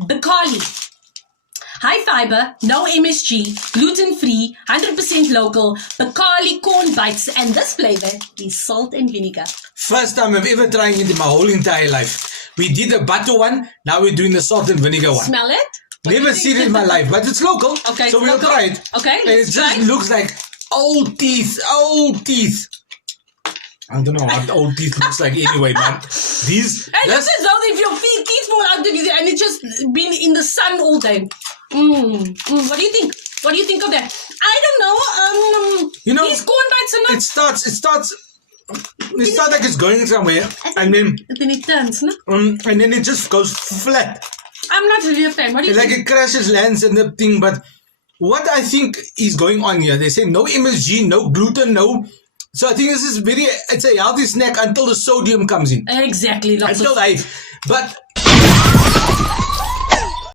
Bacali. High fiber, no MSG, gluten-free, 100% local, Bacali corn bites, and this flavor is salt and vinegar. First time I've ever tried it in my whole entire life. We did the butter one, now we're doing the salt and vinegar one. Smell it? What do Never you seen think? it in my life, but it's local. Okay, so it's we'll local. try it. Okay, And it let's just try. looks like old teeth. I don't know what old teeth looks like anyway, but these. And this is though if your teeth fall out of you and it's just been in the sun all day. What do you think? What do you think of that? I don't know. You know, these corn bites are not. It starts like it's going somewhere, and then it turns, no? and then it just goes flat. I'm not really a fan. What do you Like think? it crashes, lands, and the thing. But what I think is going on here, they say no MSG, no gluten, no. So I think this is it's a healthy snack until the sodium comes in. Exactly. Lots Until of but